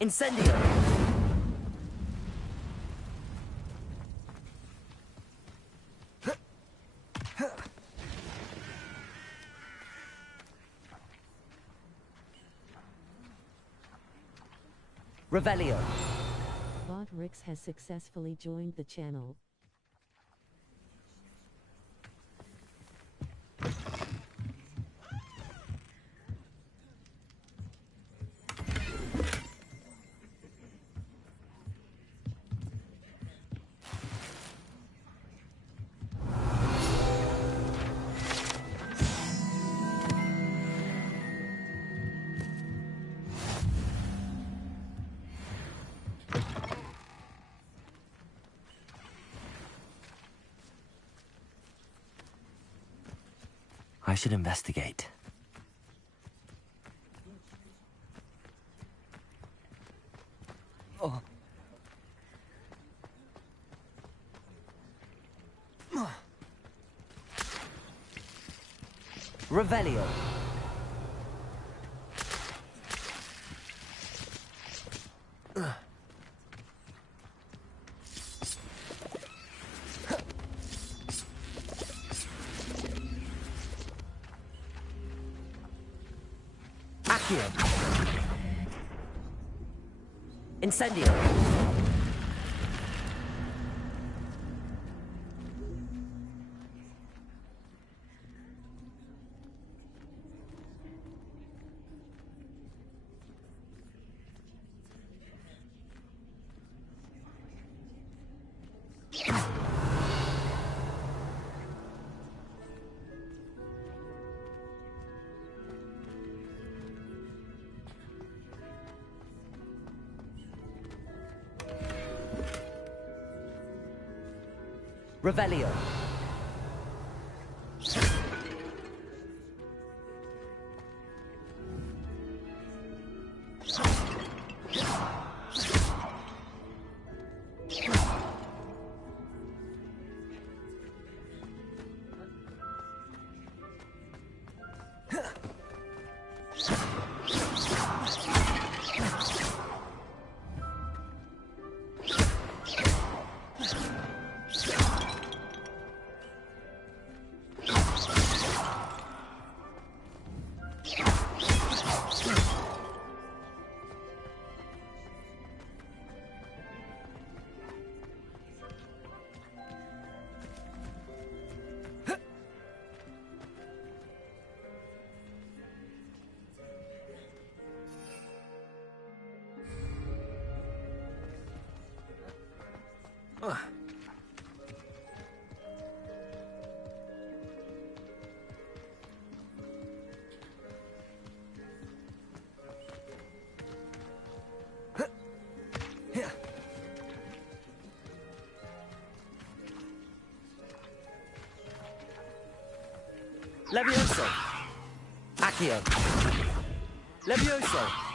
Incendio! Revelio. Bot Rix has successfully joined the channel. I should investigate. Oh. Revelio. Accio. Incendio. Revelio. Levioso. Accio. Levioso.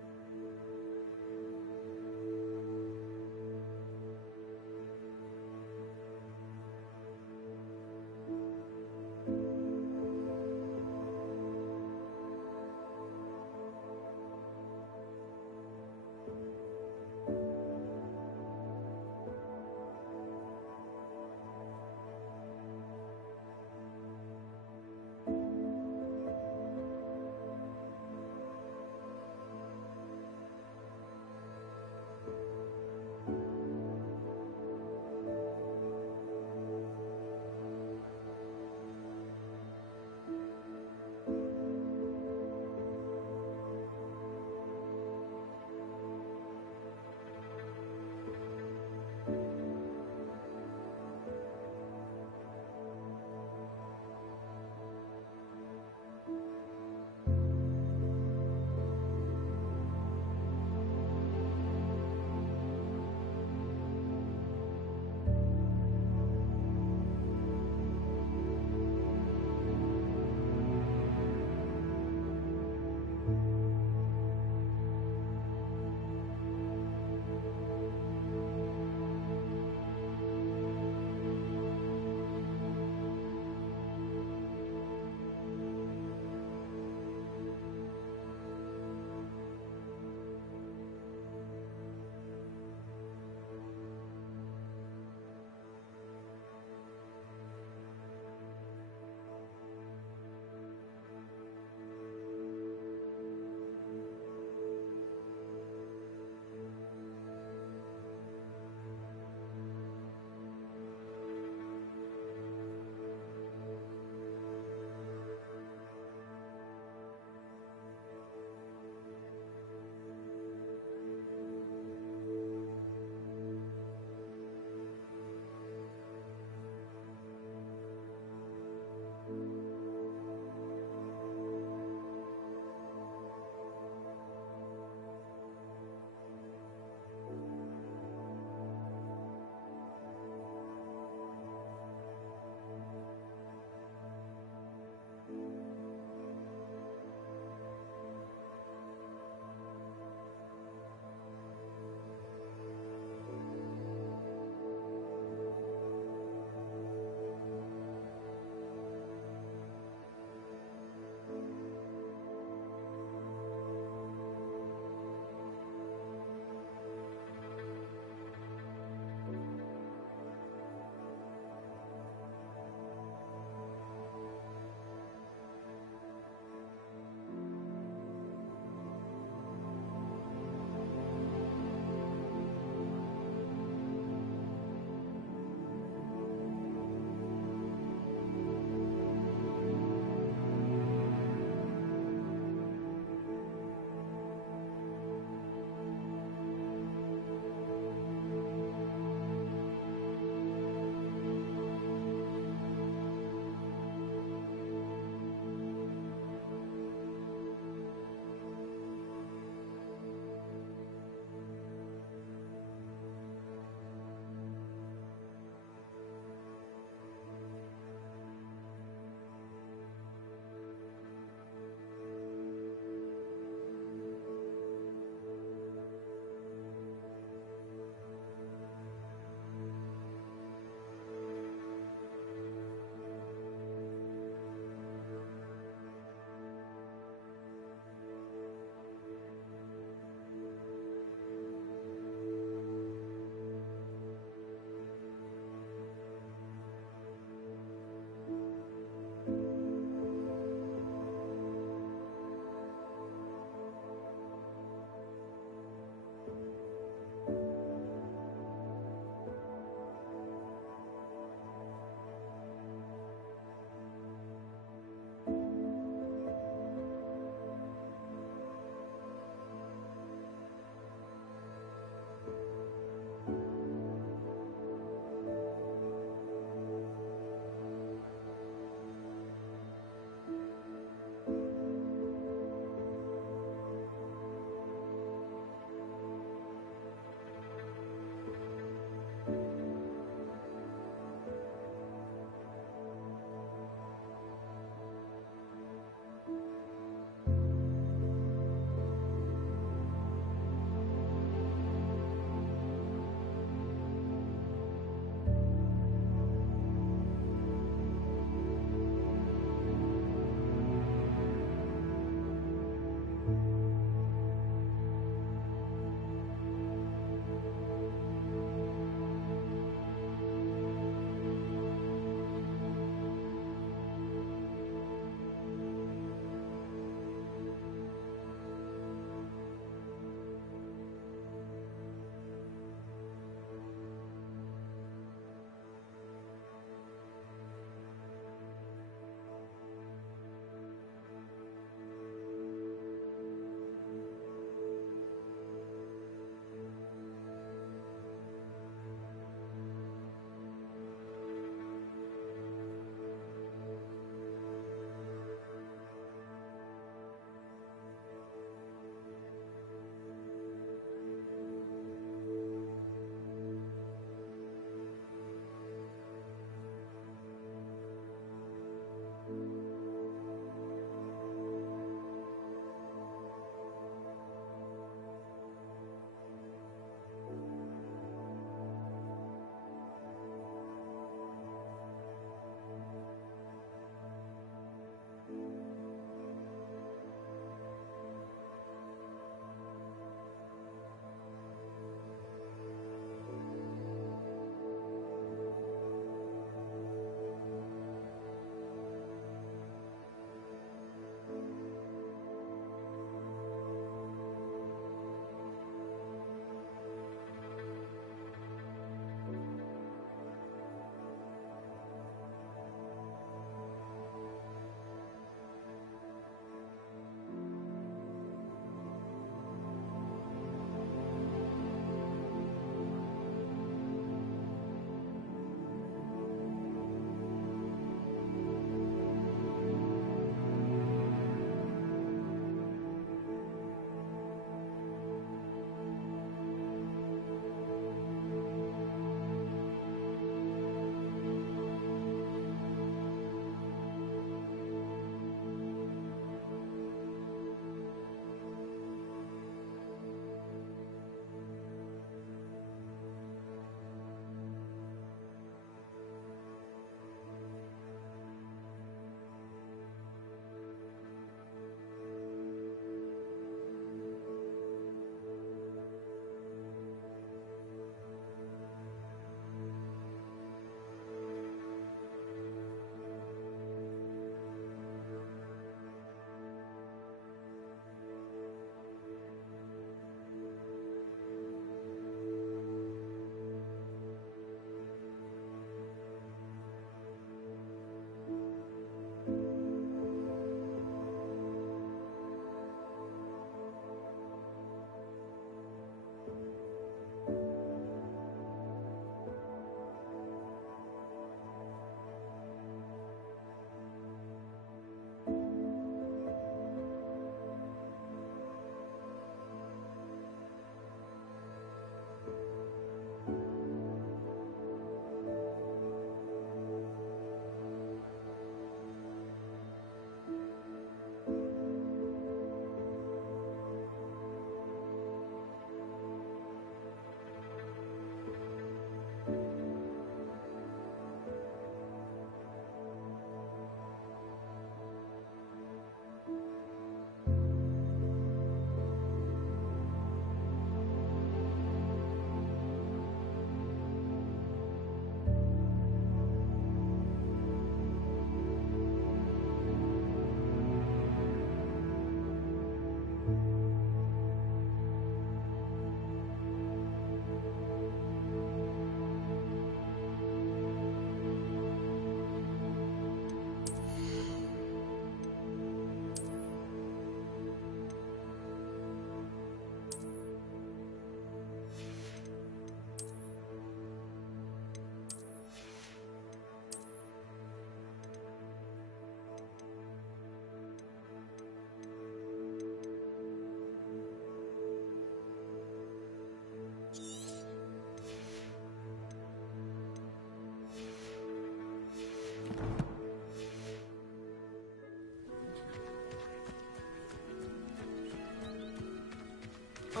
You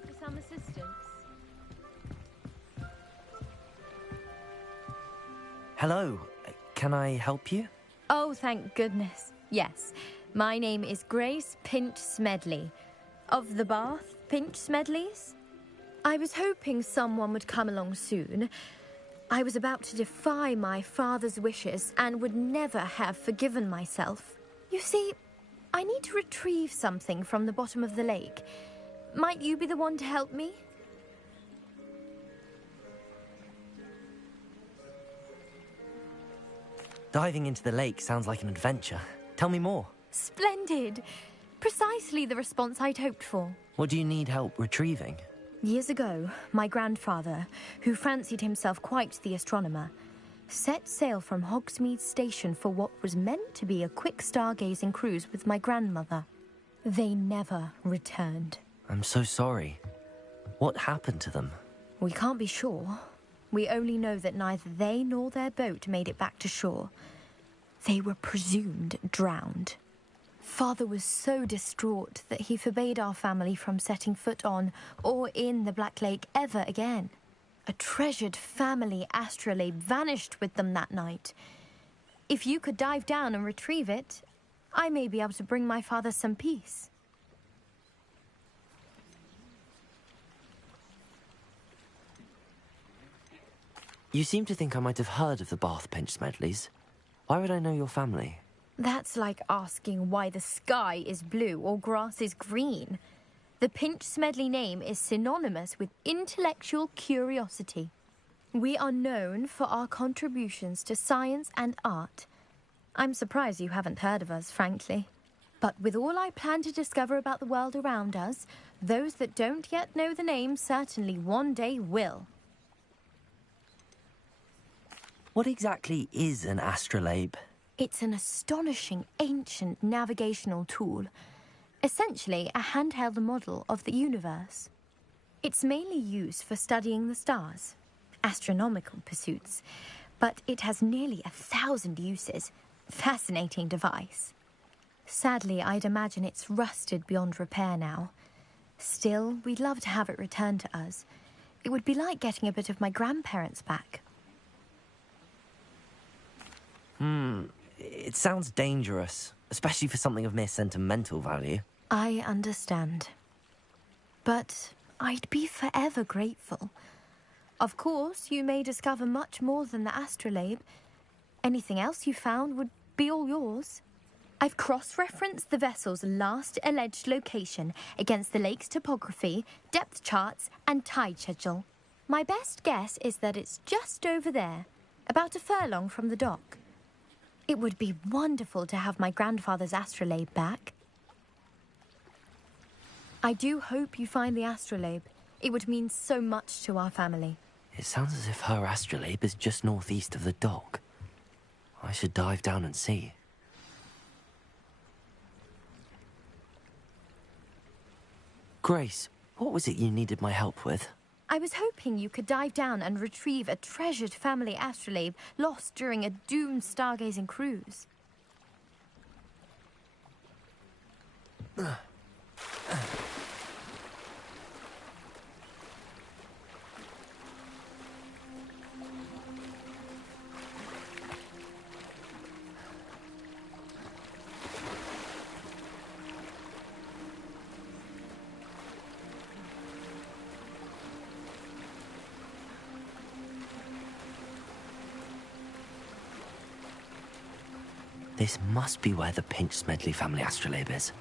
for some assistance. Hello. Can I help you? Oh, thank goodness. Yes. My name is Grace Pinch Smedley. Of the Bath Pinch Smedleys? I was hoping someone would come along soon. I was about to defy my father's wishes and would never have forgiven myself. You see, I need to retrieve something from the bottom of the lake. Might you be the one to help me? Diving into the lake sounds like an adventure. Tell me more. Splendid! Precisely the response I'd hoped for. What do you need help retrieving? Years ago, my grandfather, who fancied himself quite the astronomer, set sail from Hogsmeade Station for what was meant to be a quick stargazing cruise with my grandmother. They never returned. I'm so sorry. What happened to them? We can't be sure. We only know that neither they nor their boat made it back to shore. They were presumed drowned. Father was so distraught that he forbade our family from setting foot on or in the Black Lake ever again. A treasured family astrolabe vanished with them that night. If you could dive down and retrieve it, I may be able to bring my father some peace. You seem to think I might have heard of the Bath Pinch Smedleys. Why would I know your family? That's like asking why the sky is blue or grass is green. The Pinch Smedley name is synonymous with intellectual curiosity. We are known for our contributions to science and art. I'm surprised you haven't heard of us, frankly. But with all I plan to discover about the world around us, those that don't yet know the name certainly one day will. What exactly is an astrolabe? It's an astonishing ancient navigational tool, essentially a handheld model of the universe. It's mainly used for studying the stars, astronomical pursuits, but it has nearly 1,000 uses. Fascinating device. Sadly, I'd imagine it's rusted beyond repair now. Still, we'd love to have it returned to us. It would be like getting a bit of my grandparents back. It sounds dangerous, especially for something of mere sentimental value. I understand. But I'd be forever grateful. Of course, you may discover much more than the astrolabe. Anything else you found would be all yours. I've cross-referenced the vessel's last alleged location against the lake's topography, depth charts, and tide schedule. My best guess is that it's just over there, about a furlong from the dock. It would be wonderful to have my grandfather's astrolabe back. I do hope you find the astrolabe. It would mean so much to our family. It sounds as if her astrolabe is just northeast of the dock. I should dive down and see. Grace, what was it you needed my help with? I was hoping you could dive down and retrieve a treasured family astrolabe lost during a doomed stargazing cruise. This must be where the Pinch Smedley family astrolabe is.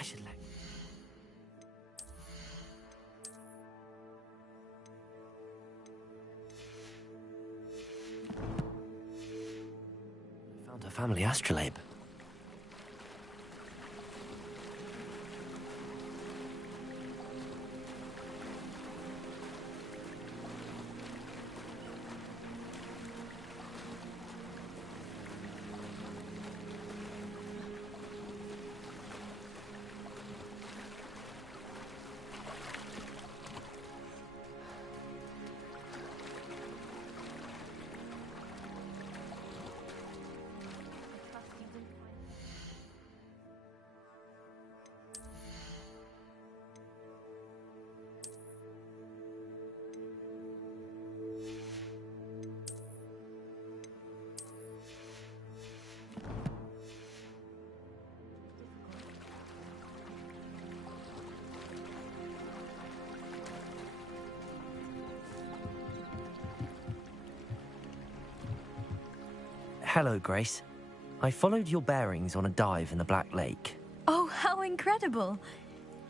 I should let... I found her family astrolabe. Hello, Grace. I followed your bearings on a dive in the Black Lake. Oh, how incredible!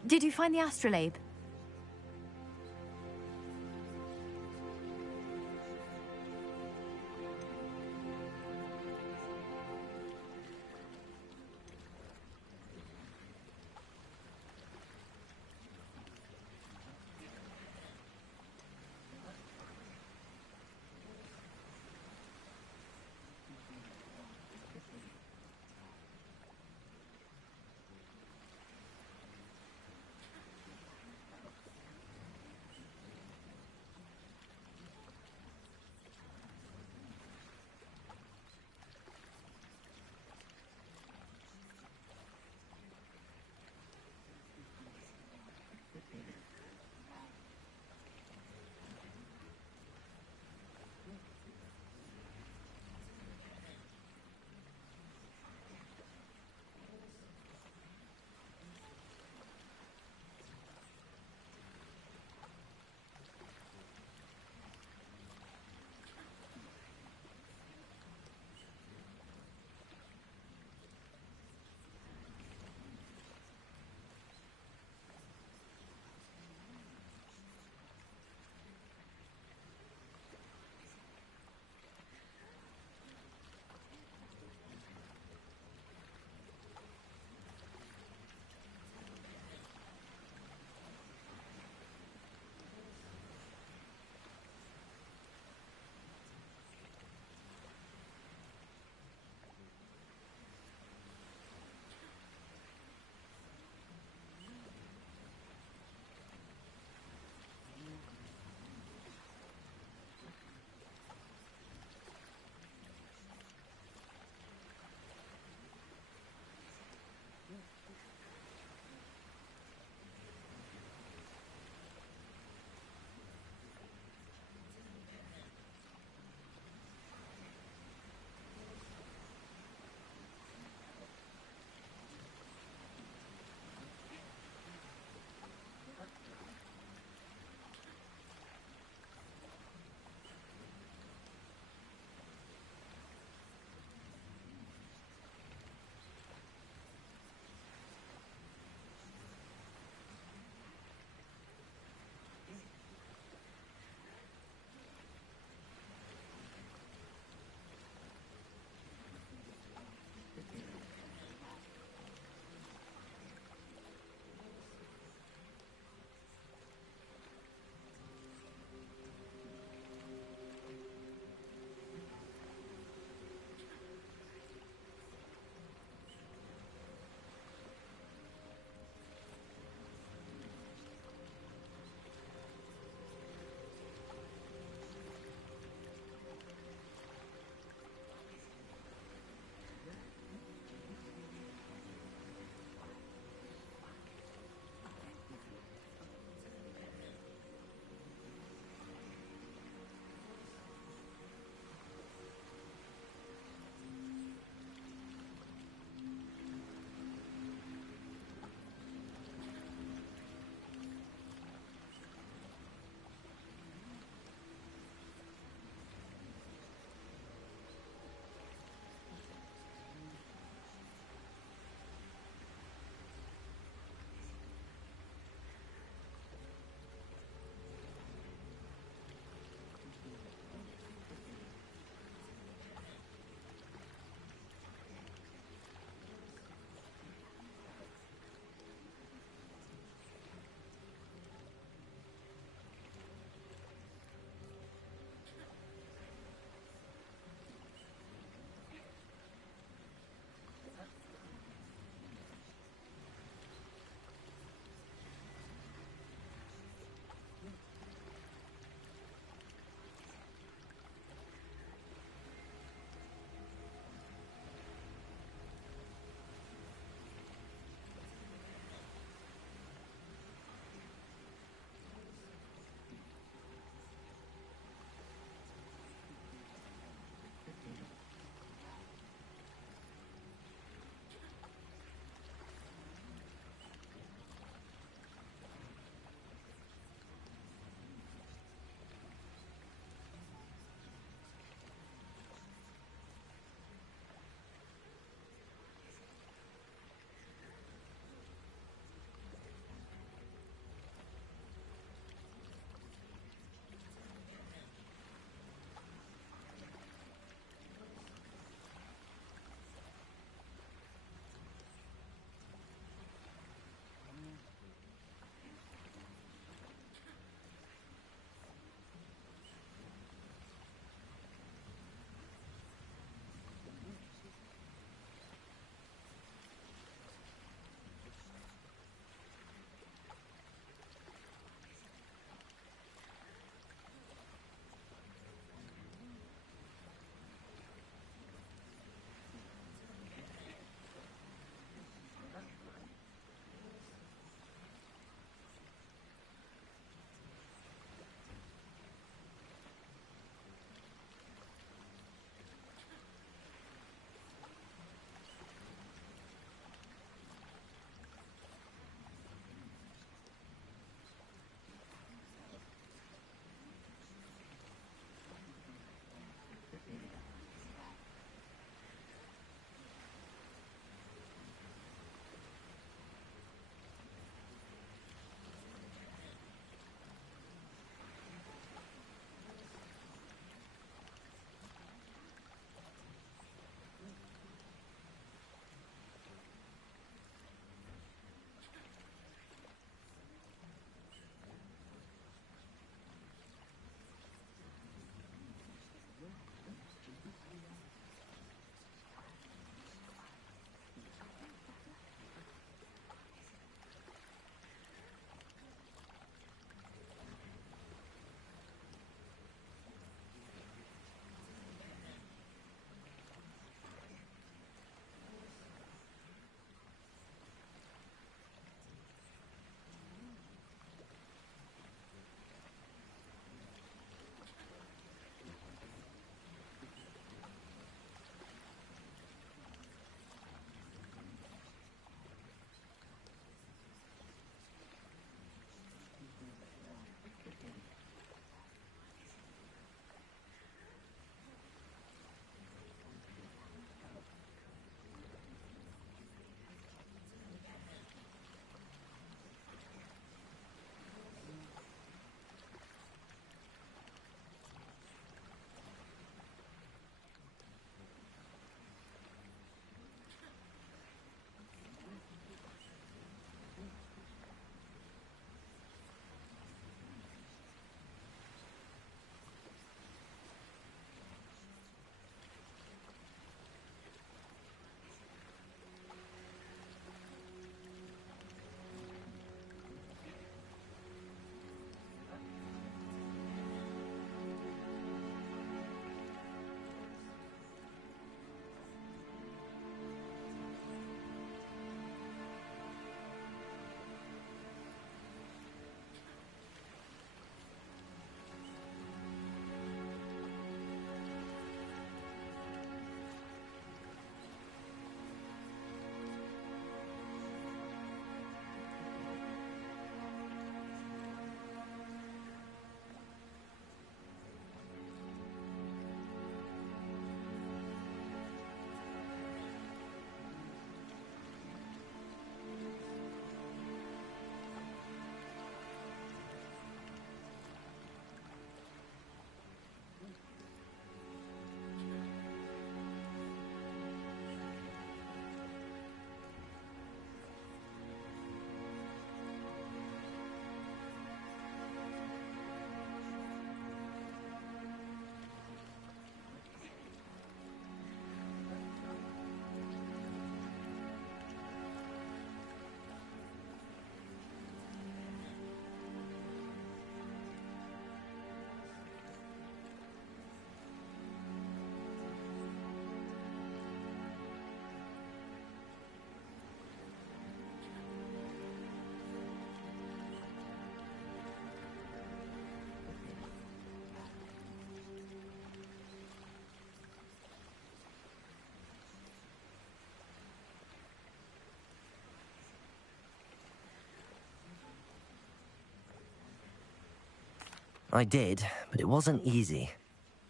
Did you find the astrolabe? I did, but it wasn't easy.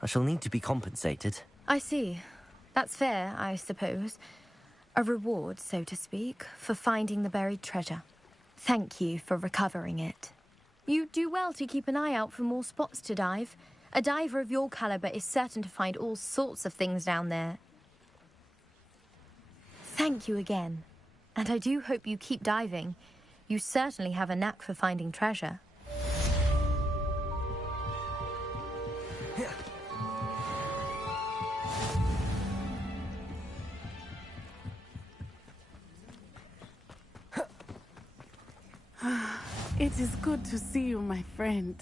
I shall need to be compensated. I see. That's fair, I suppose. A reward, so to speak, for finding the buried treasure. Thank you for recovering it. You do well to keep an eye out for more spots to dive. A diver of your caliber is certain to find all sorts of things down there. Thank you again. And I do hope you keep diving. You certainly have a knack for finding treasure. It is good to see you, my friend.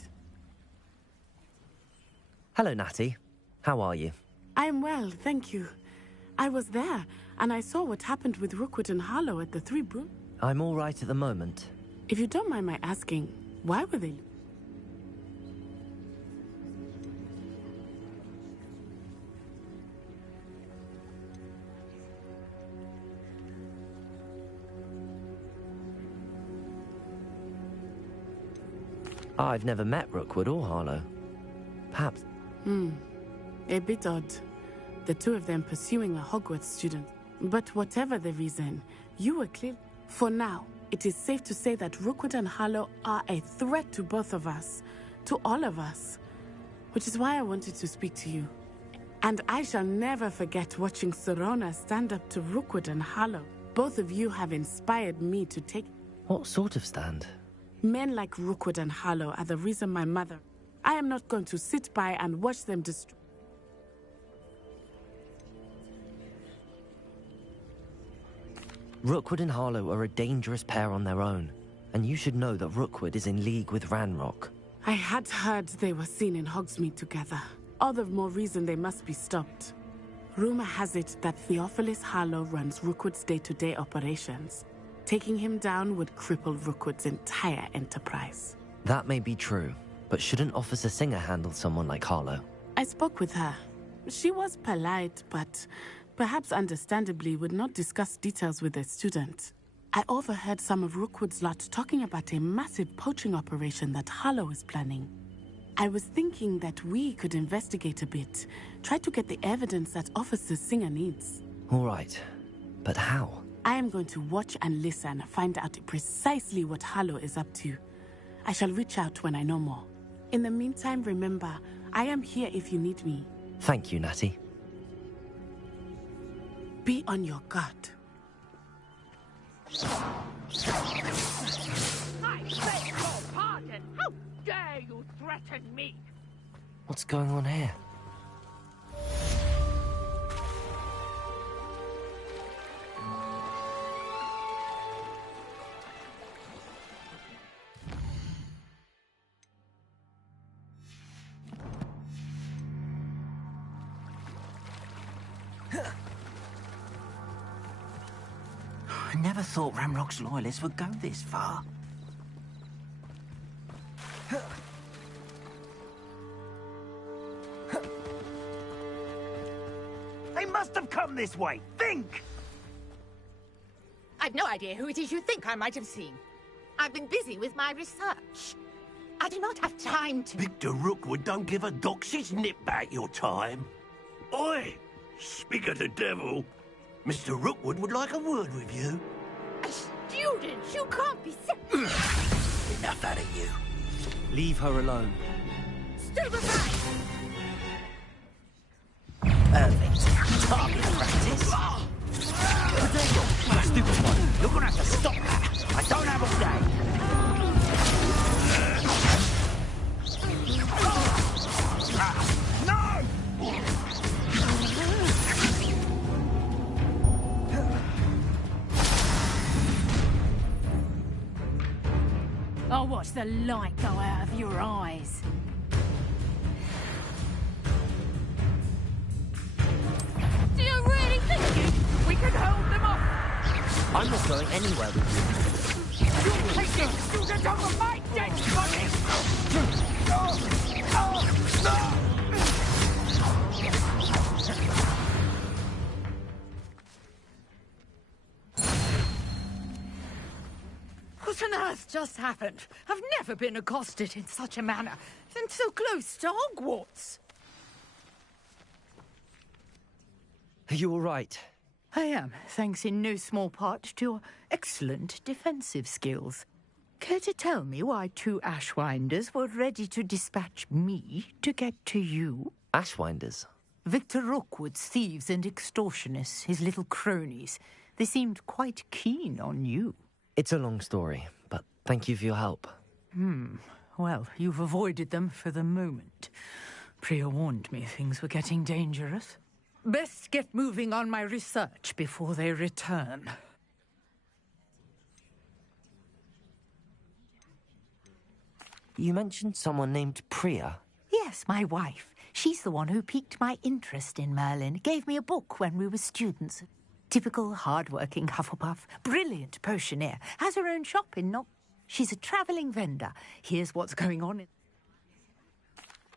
Hello, Natty. How are you? I am well, thank you. I was there, and I saw what happened with Rookwood and Harlow at the Three Broom. I'm all right at the moment. If you don't mind my asking, why were they... I've never met Rookwood or Harlow. Perhaps... A bit odd. The two of them pursuing a Hogwarts student. But whatever the reason, you were clear. For now, it is safe to say that Rookwood and Harlow are a threat to both of us. To all of us. Which is why I wanted to speak to you. And I shall never forget watching Sorona stand up to Rookwood and Harlow. Both of you have inspired me to take... What sort of stand? Men like Rookwood and Harlow are the reason my mother... I am not going to sit by and watch them destroy... Rookwood and Harlow are a dangerous pair on their own, and you should know that Rookwood is in league with Ranrock. I had heard they were seen in Hogsmeade together. All the more reason they must be stopped. Rumor has it that Theophilus Harlow runs Rookwood's day-to-day operations. Taking him down would cripple Rookwood's entire enterprise. That may be true, but shouldn't Officer Singer handle someone like Harlow? I spoke with her. She was polite, but perhaps understandably would not discuss details with a student. I overheard some of Rookwood's lot talking about a massive poaching operation that Harlow is planning. I was thinking that we could investigate a bit, try to get the evidence that Officer Singer needs. All right, but how? I am going to watch and listen, find out precisely what Harlow is up to. I shall reach out when I know more. In the meantime, remember, I am here if you need me. Thank you, Natty. Be on your guard. I beg your pardon! How dare you threaten me? What's going on here? I never thought Ramrock's loyalists would go this far. They must have come this way. Think! I've no idea who it is you think I might have seen. I've been busy with my research. I do not have time to... Victor Rookwood don't give a doxy's nip back your time. Oi! Speak of the devil. Mr. Rookwood would like a word with you. A student! You can't be sick! Enough out of you. Leave her alone. Stupefy! Perfect. Target practice. Stupid one. You're gonna have to stop that. I don't have all day. No! I'll watch the light go out of your eyes. Do you really think we can hold them off? I'm not going anywhere with you. You take this student over my dead body! What on earth just happened? I've never been accosted in such a manner, and so close to Hogwarts. Are you all right? I am, thanks in no small part to your excellent defensive skills. Care to tell me why 2 Ashwinders were ready to dispatch me to get to you? Ashwinders? Victor Rookwood's thieves and extortionists, his little cronies. They seemed quite keen on you. It's a long story, but thank you for your help. Well, you've avoided them for the moment. Priya warned me things were getting dangerous. Best get moving on my research before they return. You mentioned someone named Priya. Yes, my wife. She's the one who piqued my interest in Merlin. Gave me a book when we were students. Typical hard-working Hufflepuff. Brilliant potioneer. Has her own shop in She's a travelling vendor. Here's what's going on.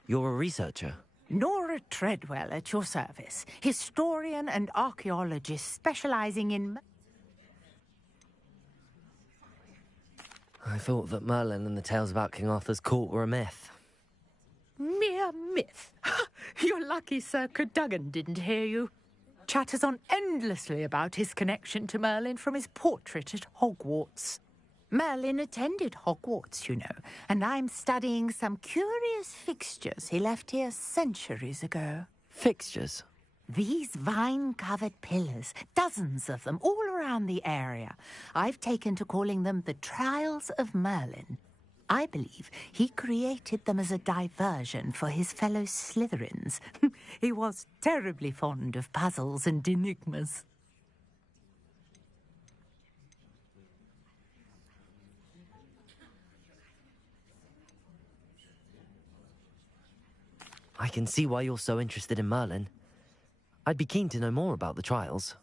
You're a researcher? Nora Treadwell at your service. Historian and archaeologist specialising in... I thought that Merlin and the tales about King Arthur's court were a myth. Mere myth. You're lucky Sir Cadogan didn't hear you. Chatters on endlessly about his connection to Merlin from his portrait at Hogwarts. Merlin attended Hogwarts, you know, and I'm studying some curious fixtures he left here centuries ago. Fixtures? These vine-covered pillars, dozens of them, all around the area. I've taken to calling them the Trials of Merlin. I believe he created them as a diversion for his fellow Slytherins. He was terribly fond of puzzles and enigmas. I can see why you're so interested in Merlin. I'd be keen to know more about the trials.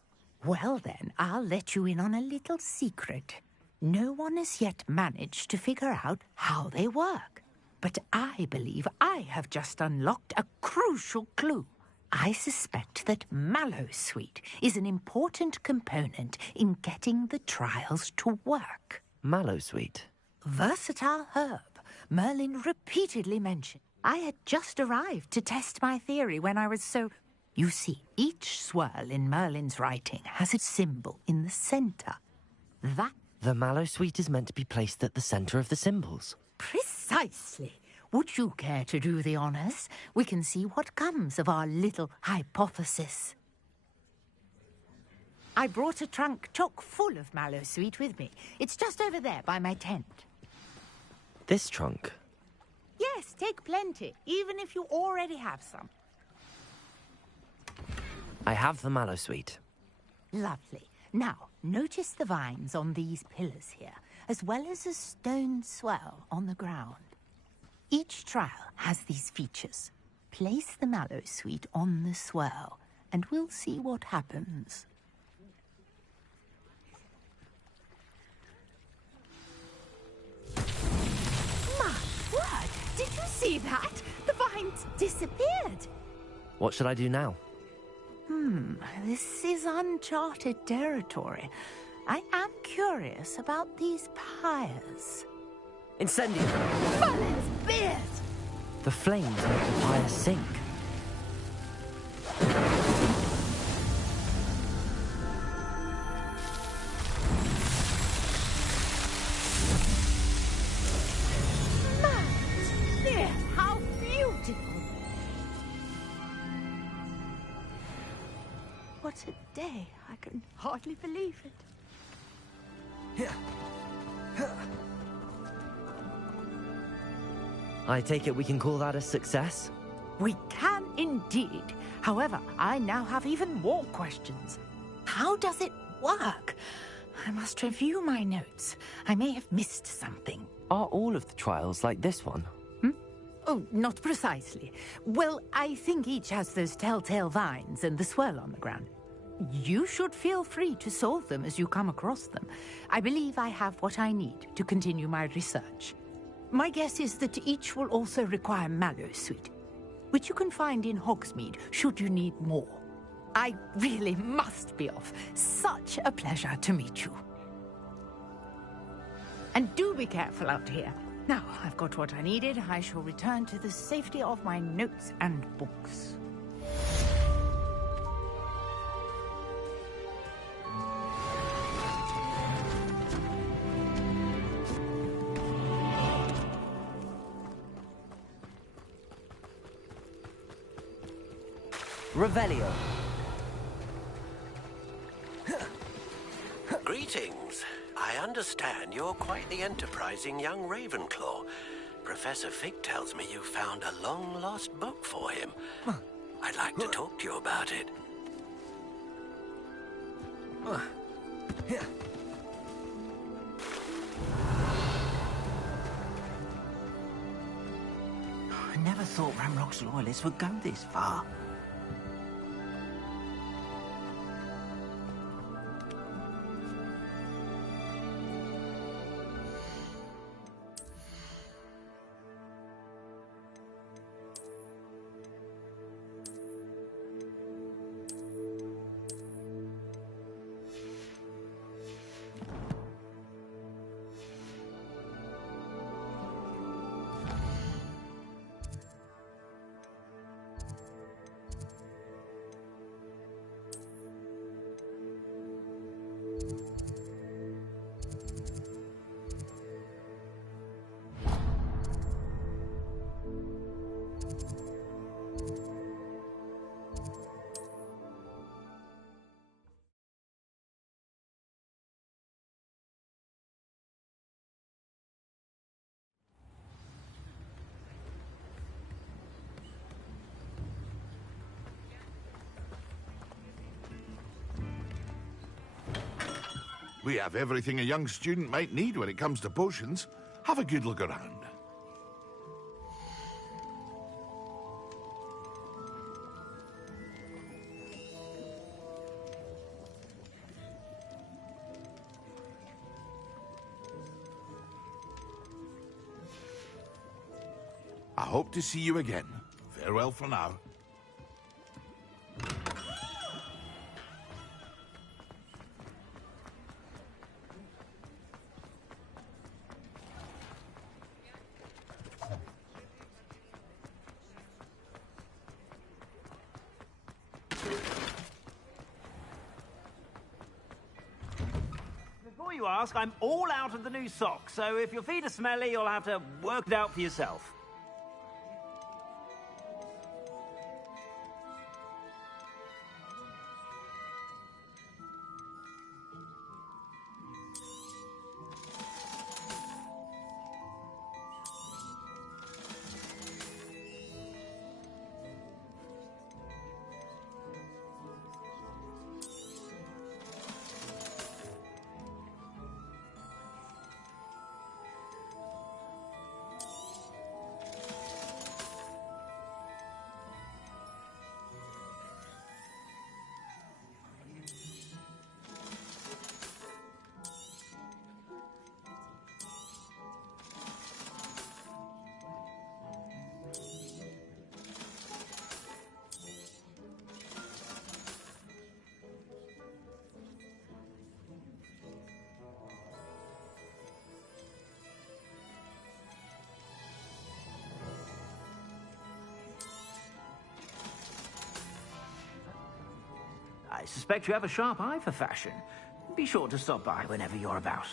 Well then, I'll let you in on a little secret. No one has yet managed to figure out how they work. But I believe I have just unlocked a crucial clue. I suspect that Mallowsweet is an important component in getting the trials to work. Mallowsweet? Versatile herb. Merlin repeatedly mentioned. I had just arrived to test my theory when I was so... You see, each swirl in Merlin's writing has a symbol in the centre. That... The Mallowsweet is meant to be placed at the centre of the symbols. Precisely. Would you care to do the honours? We can see what comes of our little hypothesis. I brought a trunk chock full of Mallowsweet with me. It's just over there by my tent. This trunk? Yes, take plenty, even if you already have some. I have the Mallowsweet. Lovely. Now, notice the vines on these pillars here, as well as a stone swell on the ground. Each trial has these features. Place the Mallowsweet on the swell, and we'll see what happens. My word! Did you see that? The vines disappeared! What should I do now? This is uncharted territory. I am curious about these pyres. Incendio! Merlin's beard! The flames make the fire sink. Merlin's beard! How beautiful! What a day. I can hardly believe it. I take it we can call that a success? We can indeed. However, I now have even more questions. How does it work? I must review my notes. I may have missed something. Are all of the trials like this one? Oh, not precisely. Well, I think each has those telltale vines and the swirl on the ground. You should feel free to solve them as you come across them. I believe I have what I need to continue my research. My guess is that each will also require Mallowsweet, which you can find in Hogsmeade should you need more. I really must be off. Such a pleasure to meet you. And do be careful out here. Now, I've got what I needed. I shall return to the safety of my notes and books. Revelio. Greetings. I understand you're quite the enterprising young Ravenclaw. Professor Fig tells me you found a long-lost book for him. I'd like to talk to you about it. I never thought Ramrock's loyalists would go this far. We have everything a young student might need when it comes to potions. Have a good look around. I hope to see you again. Farewell for now. Before you ask, I'm all out of the new socks, so if your feet are smelly, you'll have to work it out for yourself. I suspect you have a sharp eye for fashion. Be sure to stop by whenever you're about.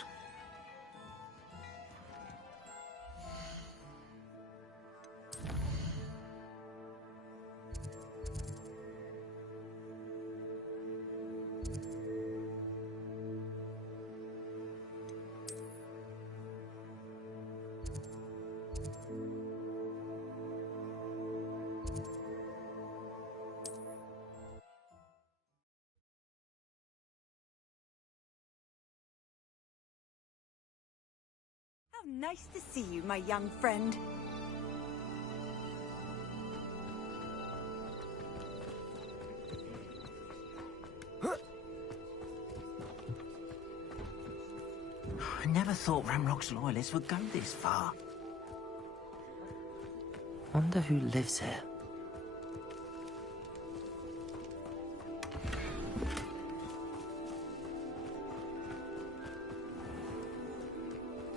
How nice to see you, my young friend. I never thought Ramrock's loyalists would go this far. Wonder who lives here.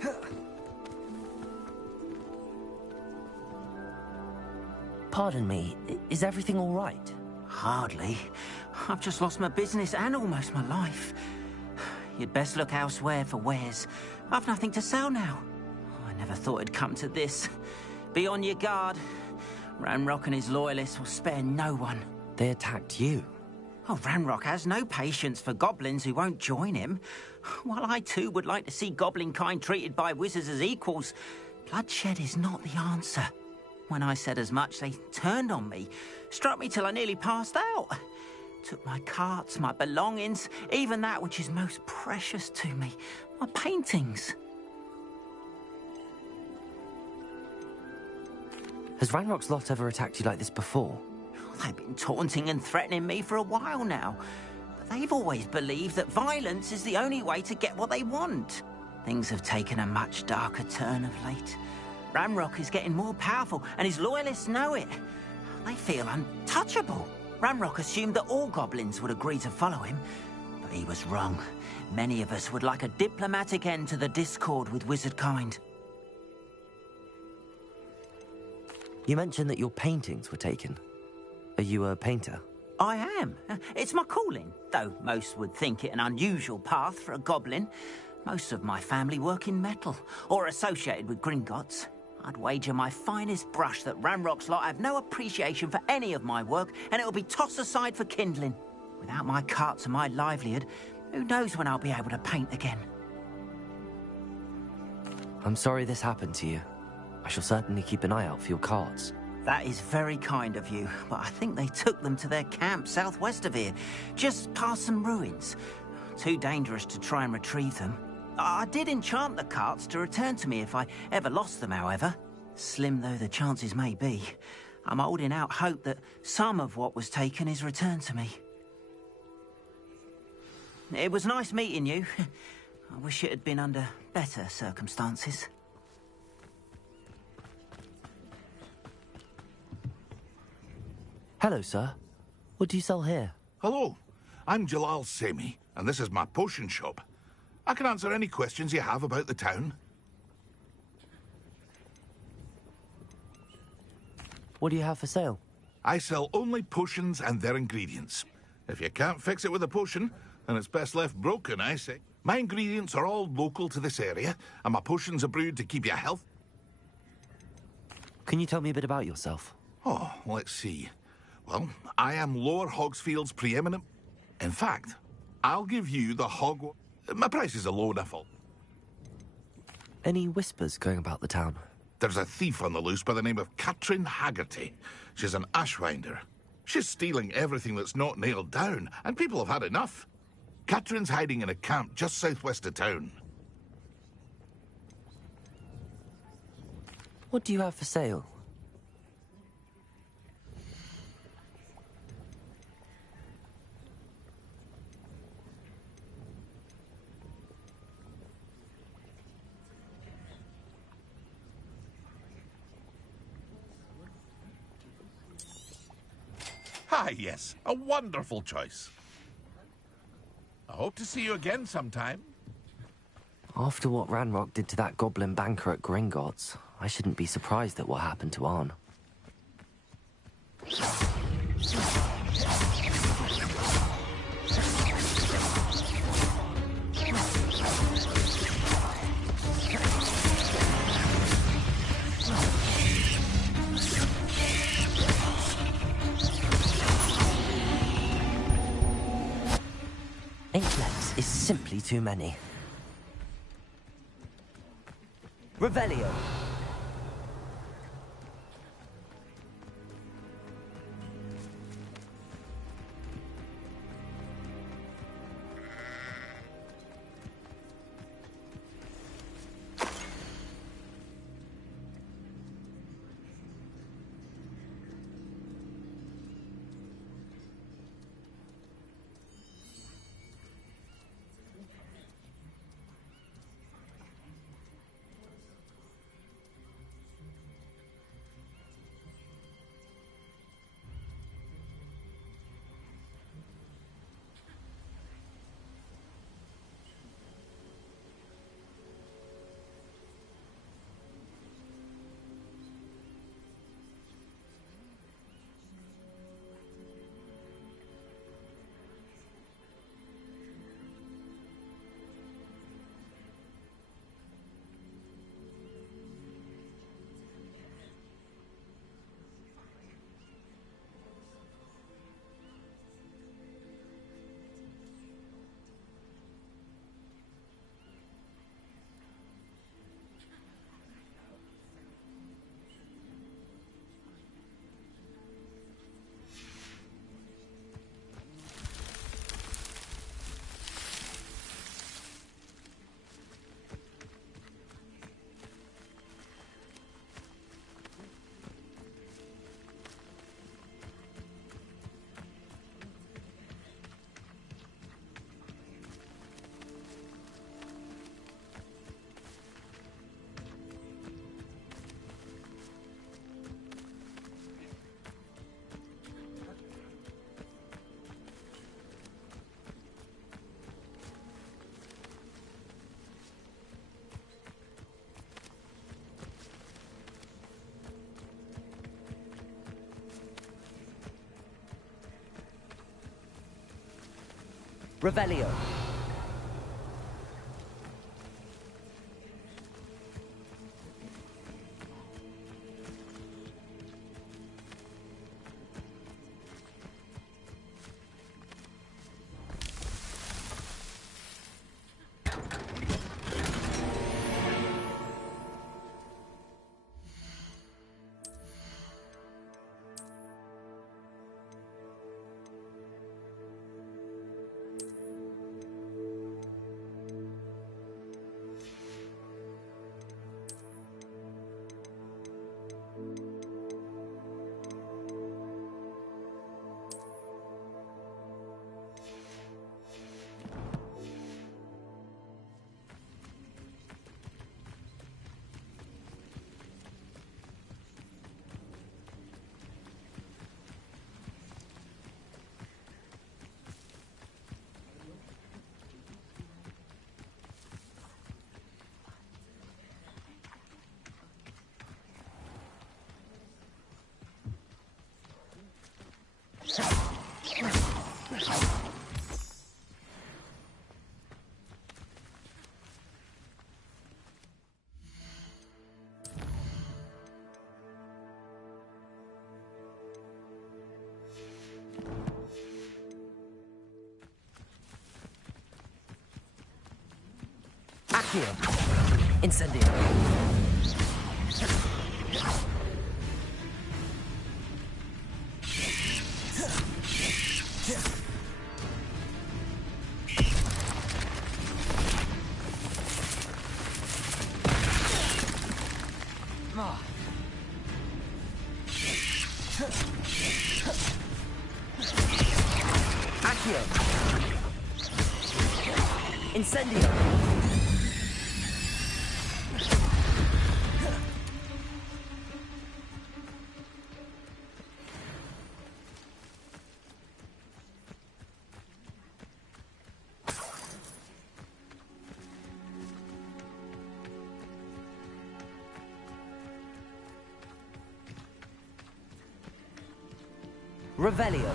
Huh. Pardon me, is everything all right? Hardly. I've just lost my business and almost my life. You'd best look elsewhere for wares. I've nothing to sell now. I never thought it'd come to this. Be on your guard. Ranrock and his loyalists will spare no one. They attacked you? Oh, Ranrock has no patience for goblins who won't join him. While I too would like to see goblin kind treated by wizards as equals, bloodshed is not the answer. When I said as much, they turned on me, struck me till I nearly passed out. Took my carts, my belongings, even that which is most precious to me, my paintings. Has Ranrock's lot ever attacked you like this before? They've been taunting and threatening me for a while now. But they've always believed that violence is the only way to get what they want. Things have taken a much darker turn of late. Ranrock is getting more powerful, and his loyalists know it. They feel untouchable. Ranrock assumed that all goblins would agree to follow him, but he was wrong. Many of us would like a diplomatic end to the discord with wizard kind. You mentioned that your paintings were taken. Are you a painter? I am. It's my calling, though most would think it an unusual path for a goblin. Most of my family work in metal, or associated with Gringotts. I'd wager my finest brush that Ranrock's lot have no appreciation for any of my work, and it'll be tossed aside for kindling. Without my carts and my livelihood, who knows when I'll be able to paint again? I'm sorry this happened to you. I shall certainly keep an eye out for your carts. That is very kind of you, but I think they took them to their camp southwest of here, just past some ruins. Too dangerous to try and retrieve them. I did enchant the carts to return to me if I ever lost them, however. Slim though the chances may be, I'm holding out hope that some of what was taken is returned to me. It was nice meeting you. I wish it had been under better circumstances. Hello, sir. What do you sell here? Hello, I'm Jalal Semi, and this is my potion shop. I can answer any questions you have about the town. What do you have for sale? I sell only potions and their ingredients. If you can't fix it with a potion, then it's best left broken, I say. My ingredients are all local to this area, and my potions are brewed to keep you healthy. Can you tell me a bit about yourself? Oh, let's see. Well, I am Lower Hogsfield's preeminent... In fact, I'll give you the Hogwarts... My prices are low enough. Any whispers going about the town? There's a thief on the loose by the name of Katrin Haggerty. She's an ashwinder. She's stealing everything that's not nailed down, and people have had enough. Katrin's hiding in a camp just southwest of town. What do you have for sale? Ah, yes. A wonderful choice. I hope to see you again sometime. After what Ranrock did to that goblin banker at Gringotts, I shouldn't be surprised at what happened to Arn. Inklets is simply too many. Revelio. Revelio. Accio. Incendio. Accio. Incendio. Revelio.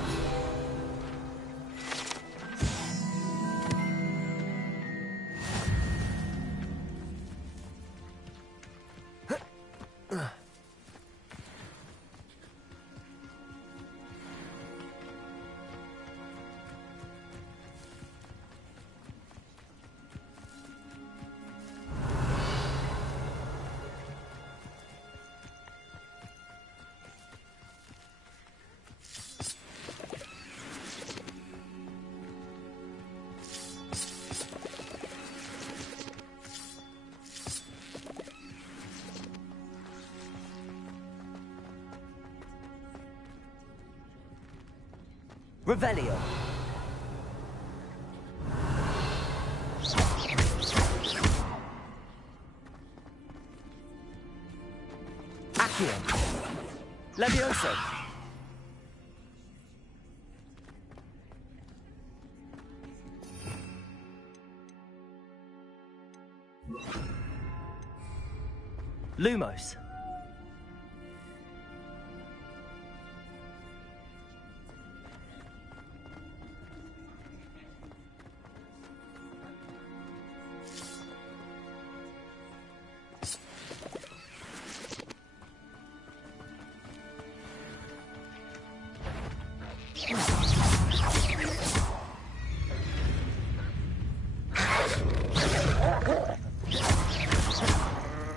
Revelio. Accio. Levioso. Lumos.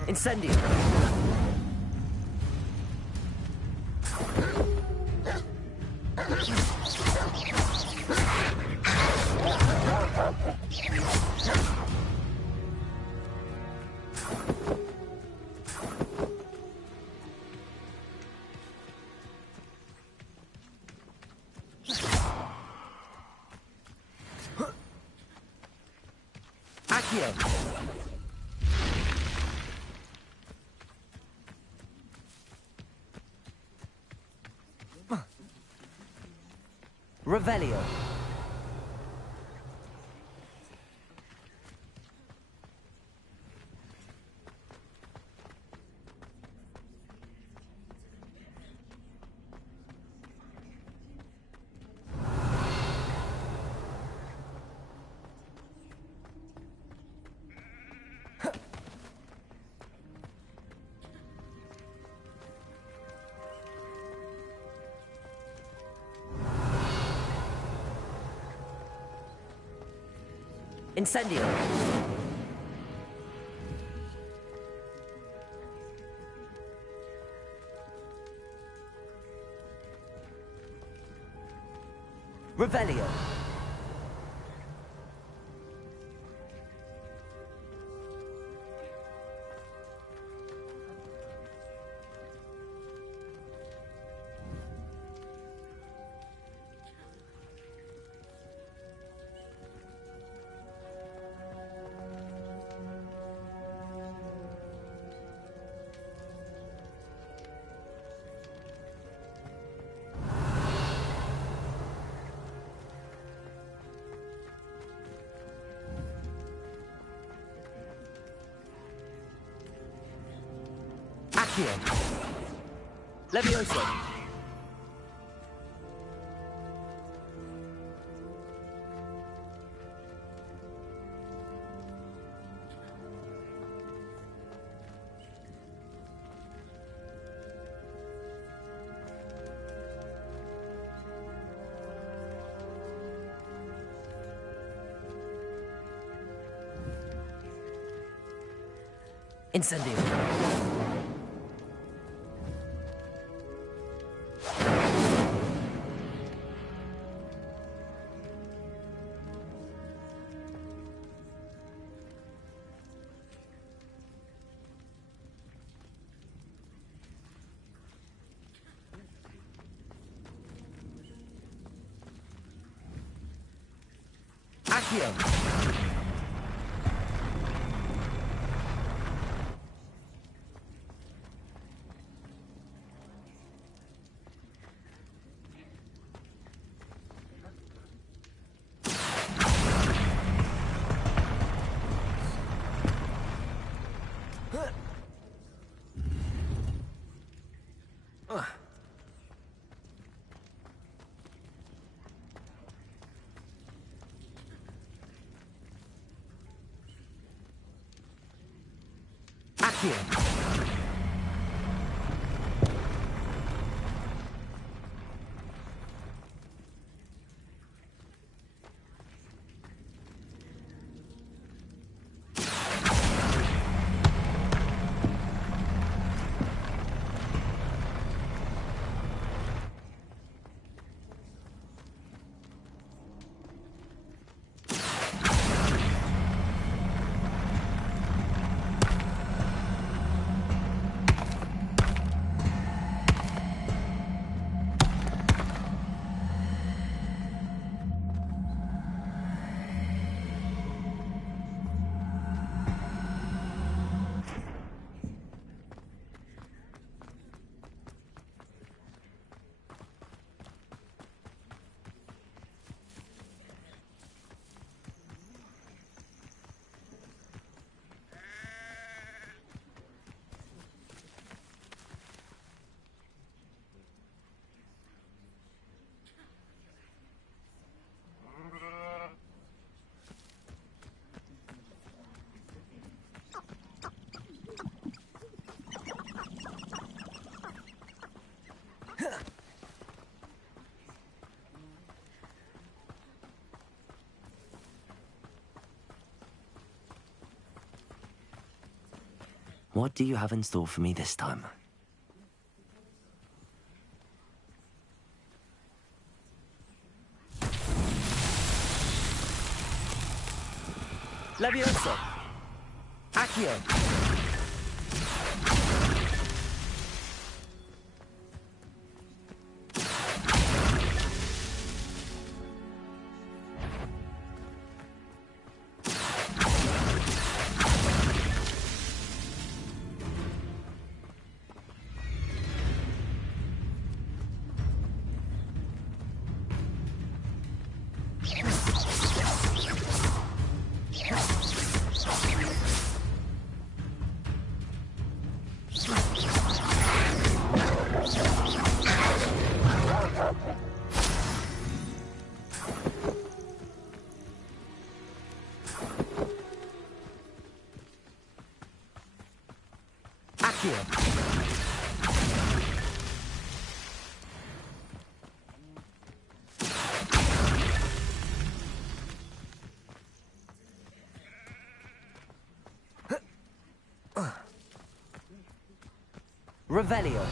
Incendio. Accio. Revelio. Incendio! Revelio! Accio! Levioso! Incendio! Accio! Accio! What do you have in store for me this time? Levioso! Accio! Revelio.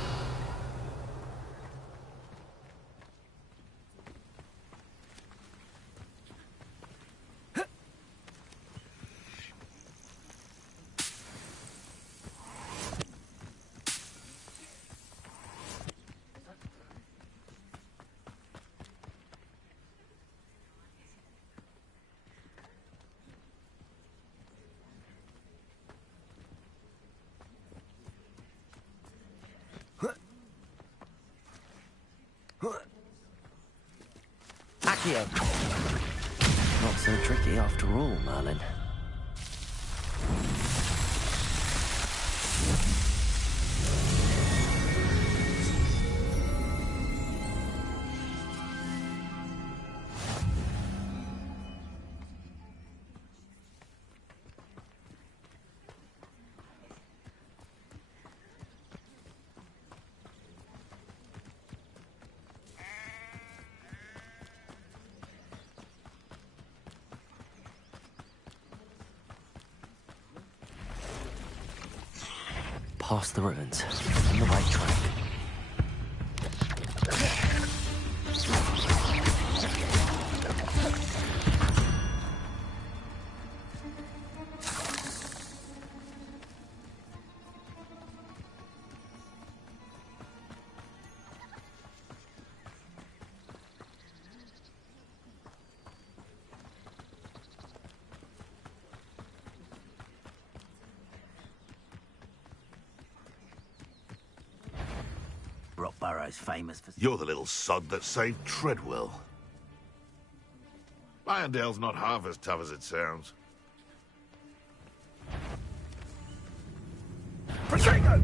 Accio. Not so tricky after all, Merlin. Past the ruins, on the right track. Rockborough's famous for... You're the little sod that saved Treadwell. Irondale's not half as tough as it sounds. Potato!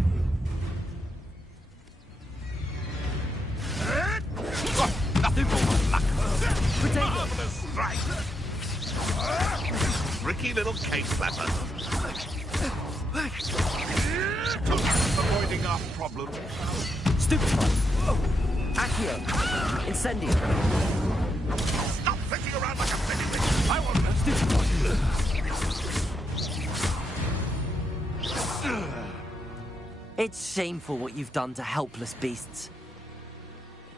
Nothing more luck. Marvelous strike! Tricky little case slapper. Avoiding our problem. Stupefy. Accio. Incendio. Stop flitting around like a pennywitch. I want to stupefy. It's shameful what you've done to helpless beasts.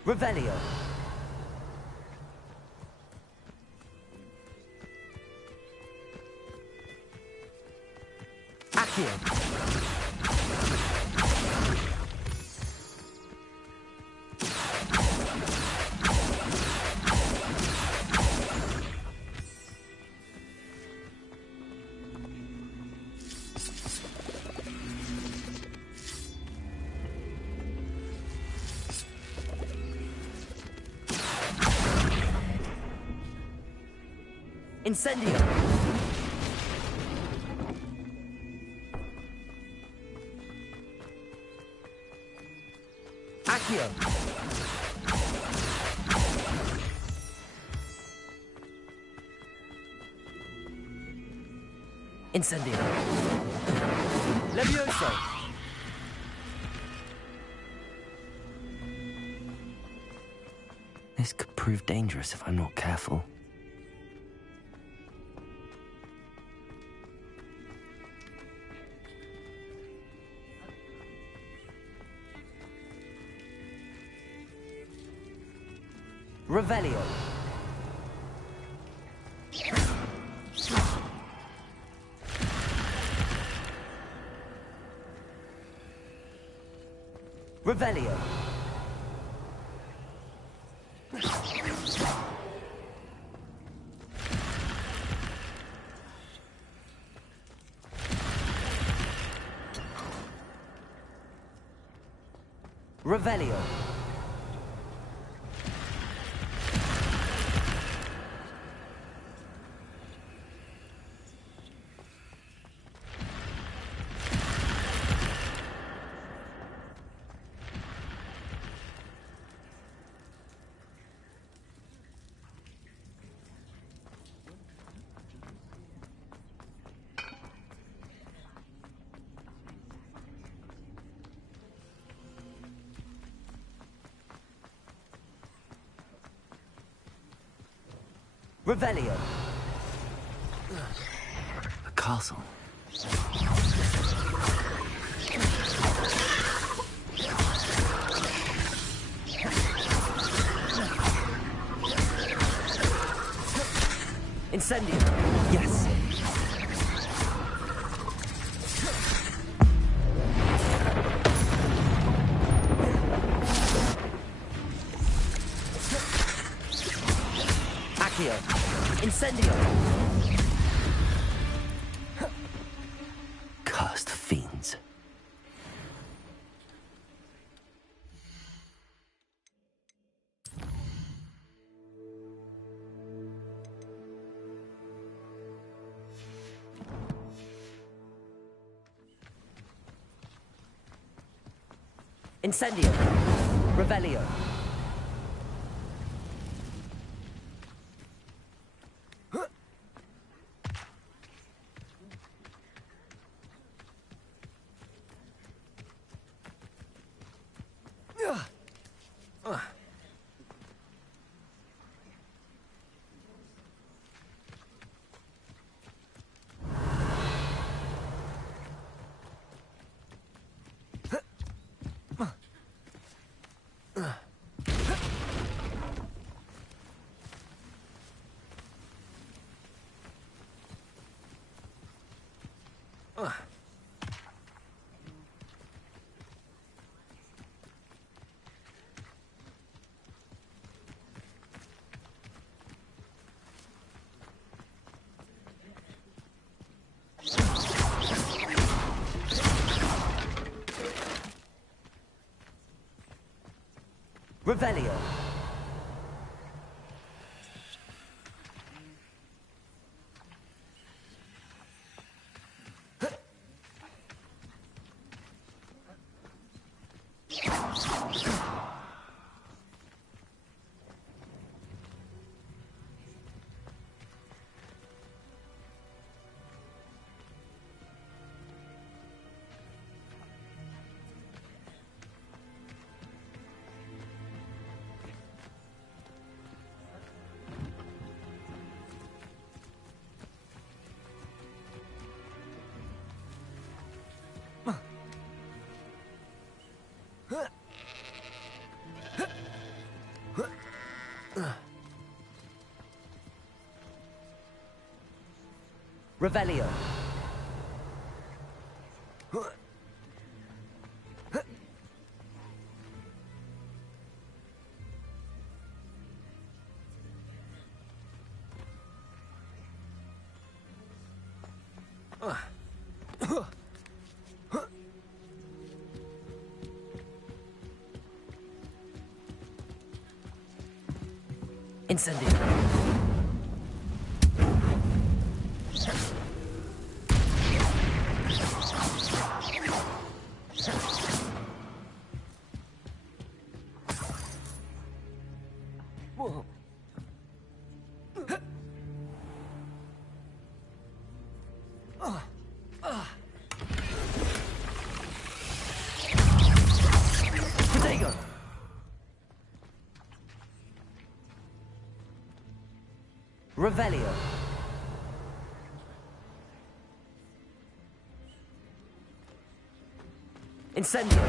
Revelio. Accio. Incendio. Accio. Incendio. Levioso. This could prove dangerous if I'm not careful. Revelio. Revelio. Revelio. Revelio. A castle. Incendio. Yes. Accio. Incendio. Cursed fiends. Incendio. Revelio. Revelio. Revelio. Incendio. Revelio. Incendio.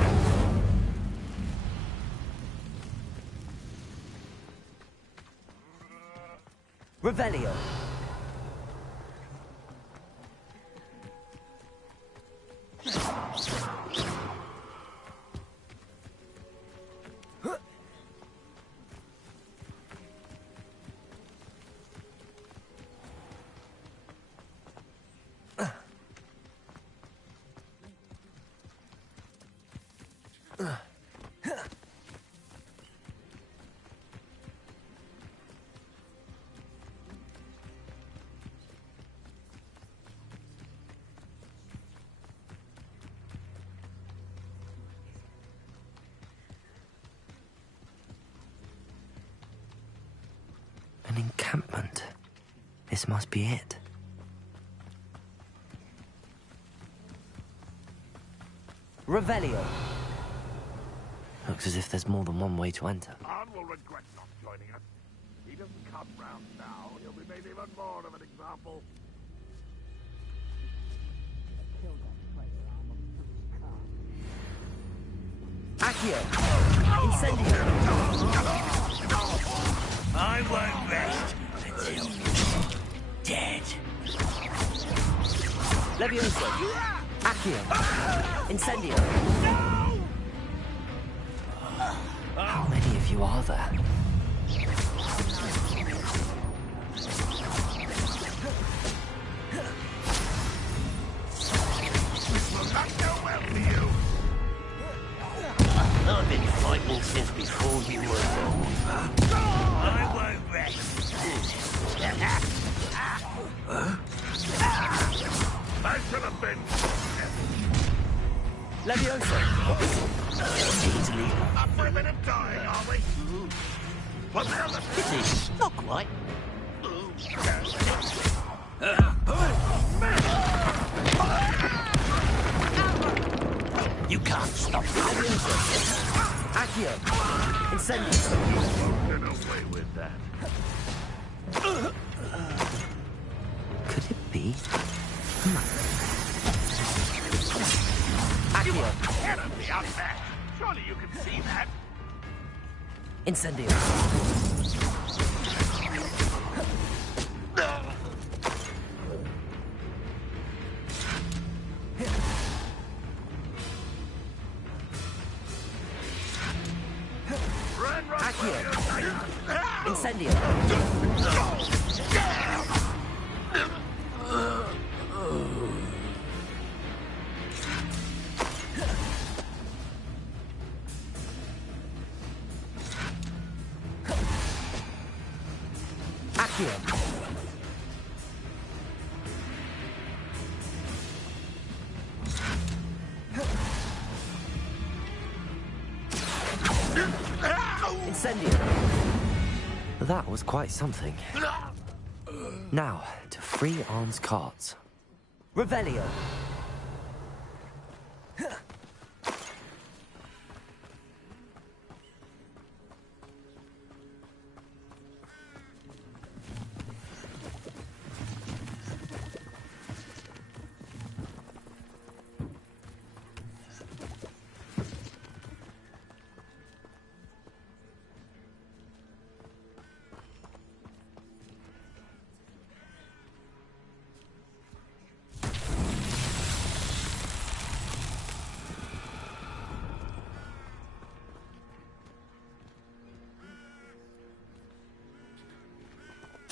Revelio. An encampment. This must be it. Revelio. Looks as if there's more than one way to enter. Arn will regret not joining us. He doesn't come round now. He'll be made even more of an example. Accio. Incendio. I won't rest until dead. Levioso! Accio! Incendio! How many of you are there? Will not go well for you. I've been fighting since before you were born. I won't rest. I should have been. Levioso! Easily. Up for a bit of dying, are we? What's the other? Pity. Not quite. You can't stop me. Accio! Incendio! Get away with that. Could it be? Accio! Cannot be out there. Surely you can see that. Incendio! Accio! Incendio! Accio! Incendio! That was quite something. Now, to free Arn's carts. Revelio!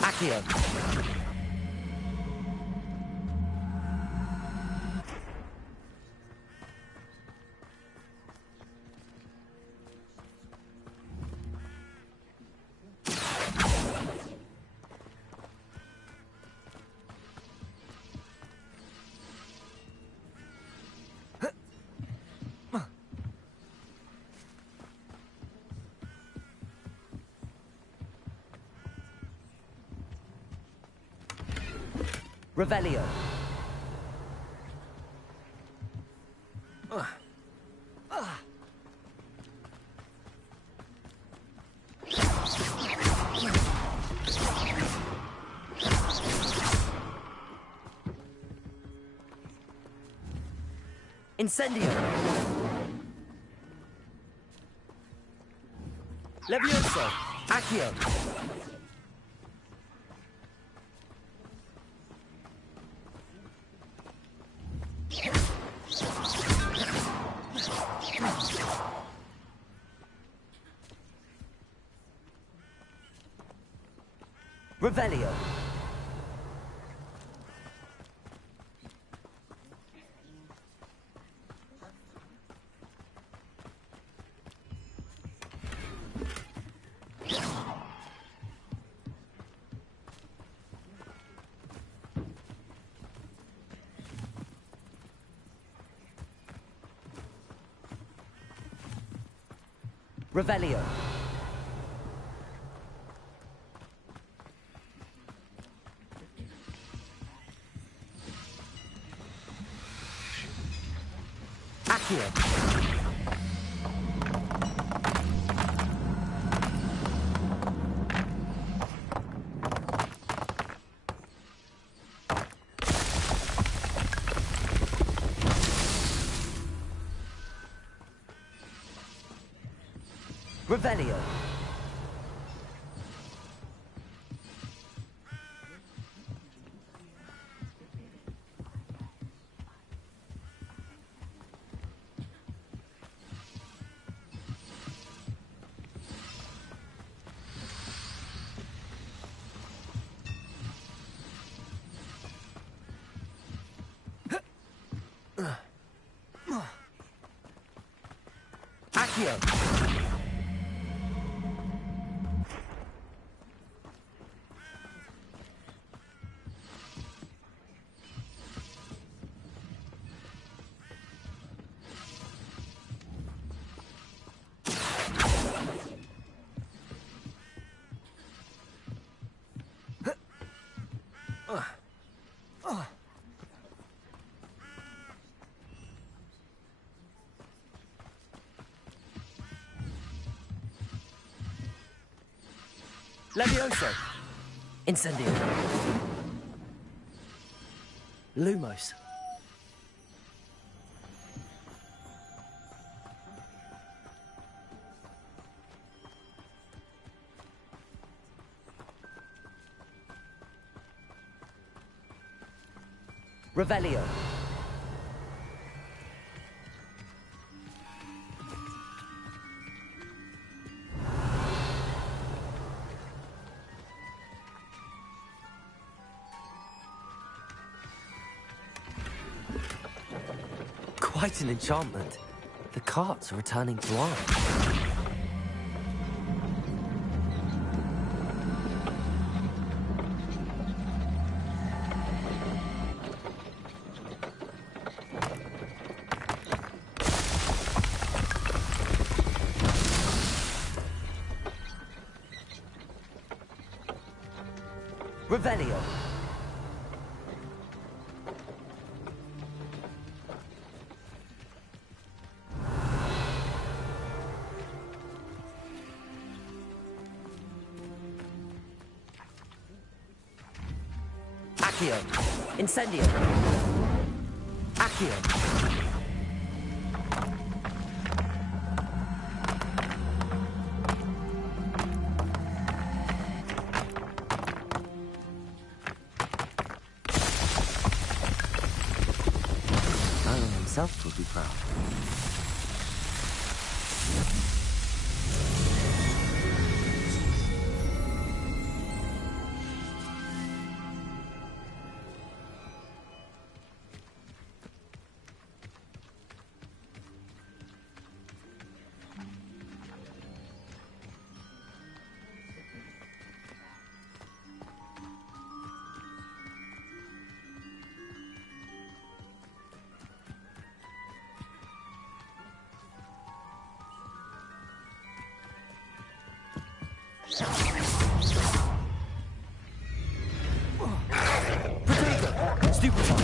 Accio! Revelio! Incendio! Levioso! Accio! Revelio! Revelio! Accio! Revelio! Accio! Levioso! Incendio! Lumos! Revelio! Quite an enchantment. The carts are returning to life. Revelio. Accio. Incendio. Accio. Merlin himself would be proud. Stupefy!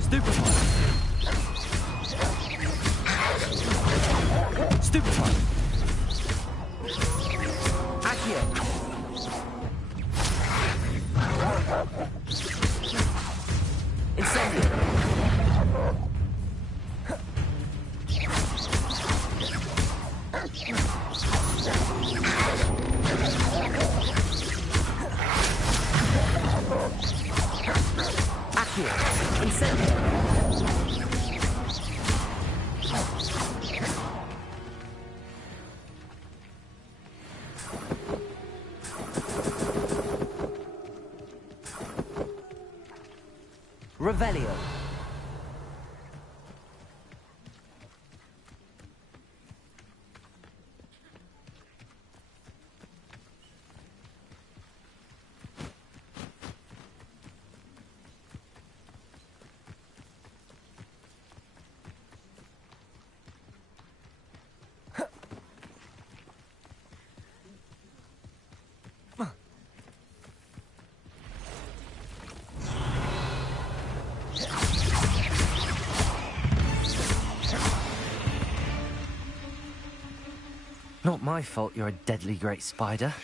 Stupefy! Stupefy! Accio! Incendio! Accio! Incendio! Revelio. Not my fault you're a deadly great spider.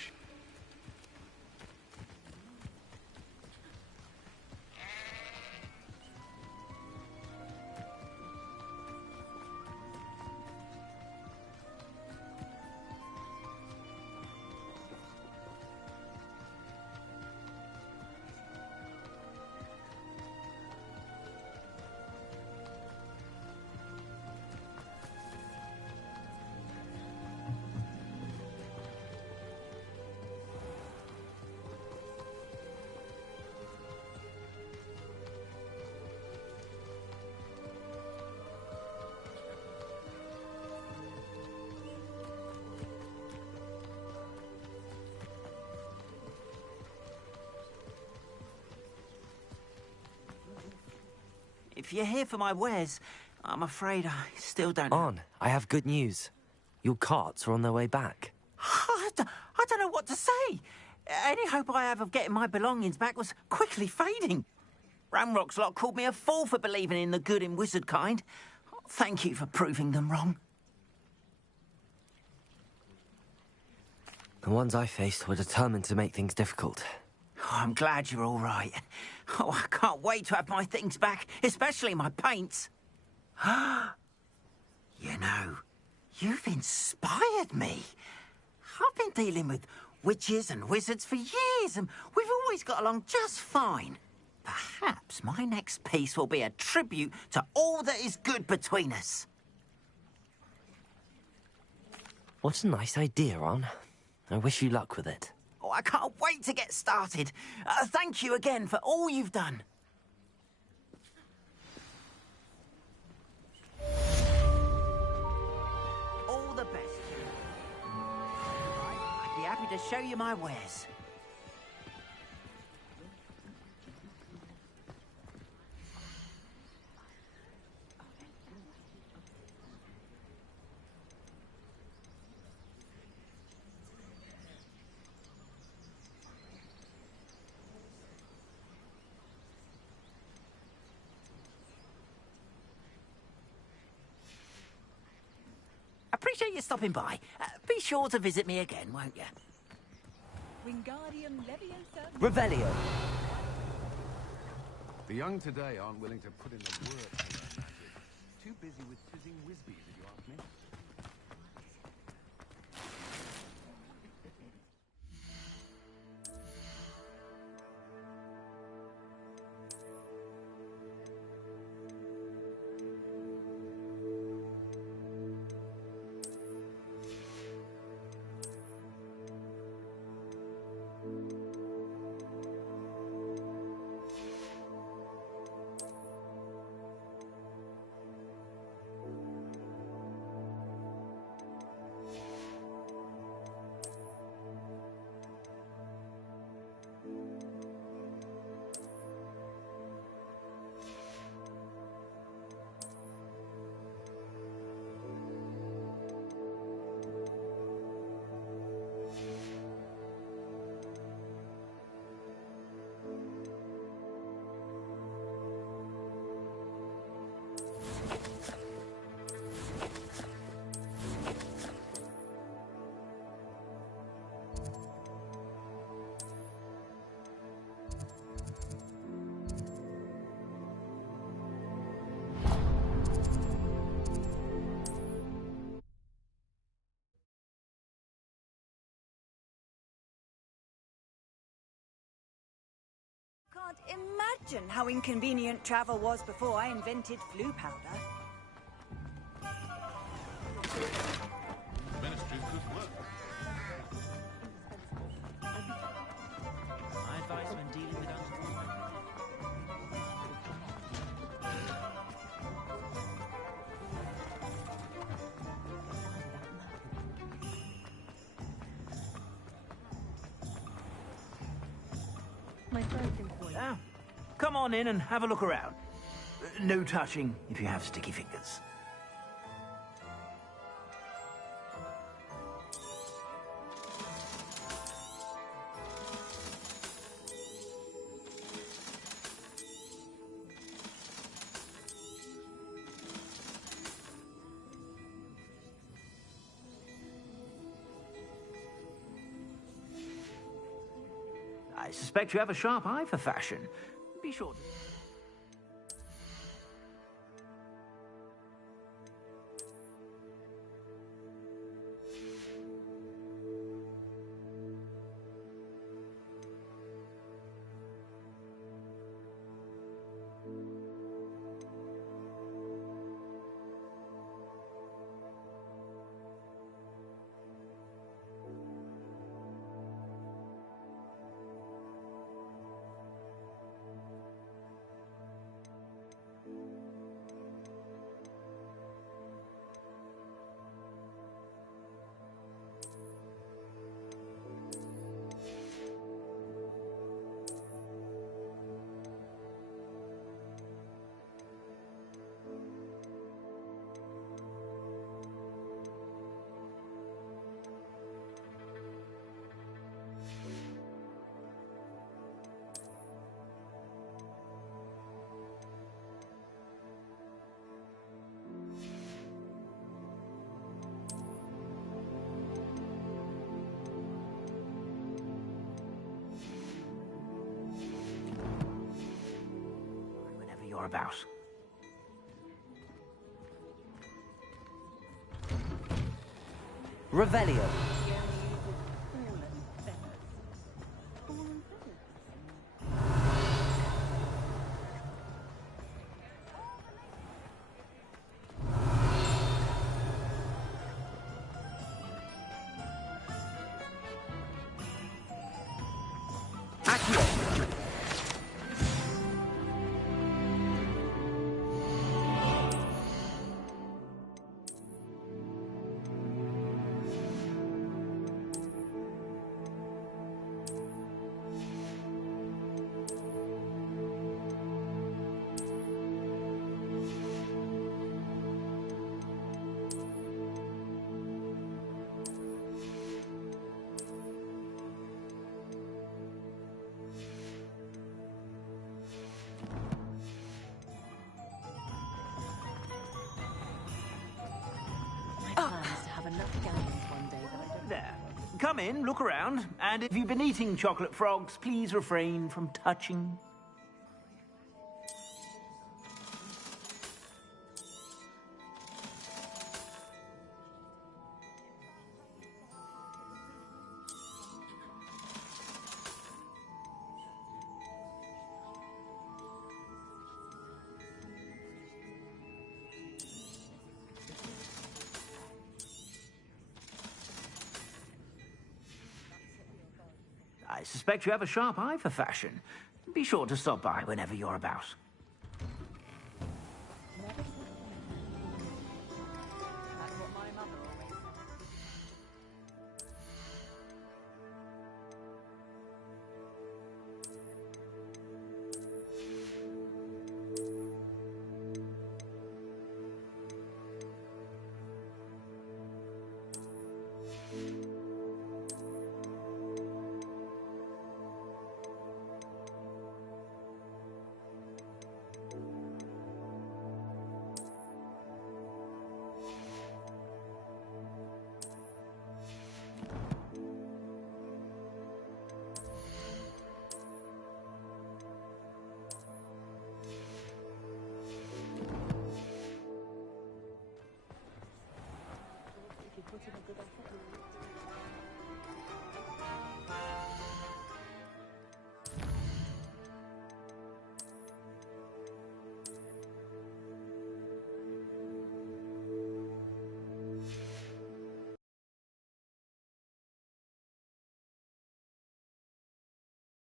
if you're here for my wares, I'm afraid I still don't... On, I have good news. Your carts are on their way back. I don't know what to say. Any hope I have of getting my belongings back was quickly fading. Ramrock's lot called me a fool for believing in the good in wizard kind. Thank you for proving them wrong. The ones I faced were determined to make things difficult. Oh, I'm glad you're all right. Oh, I can't wait to have my things back, especially my paints. You know, you've inspired me. I've been dealing with witches and wizards for years, and we've always got along just fine. Perhaps my next piece will be a tribute to all that is good between us. What a nice idea, Ron. I wish you luck with it. Oh, I can't wait to get started. Thank you again for all you've done. All the best. I'd be happy to show you my wares. Appreciate you stopping by. Be sure to visit me again, won't you? Wingardium Leviosa. Revelio. The young today aren't willing to put in the work for their magic. Too busy with fizzing whizbees, if you ask me. Can't imagine how inconvenient travel was before I invented flu powder. Ministry's good work. My advice when dealing with My first employer. Now, come on in and have a look around. No touching if you have sticky fingers. I suspect you have a sharp eye for fashion. Be sure to... you're about. Revelio. There. Come in, look around, and if you've been eating chocolate frogs, please refrain from touching. I suspect you have a sharp eye for fashion. Be sure to stop by whenever you're about.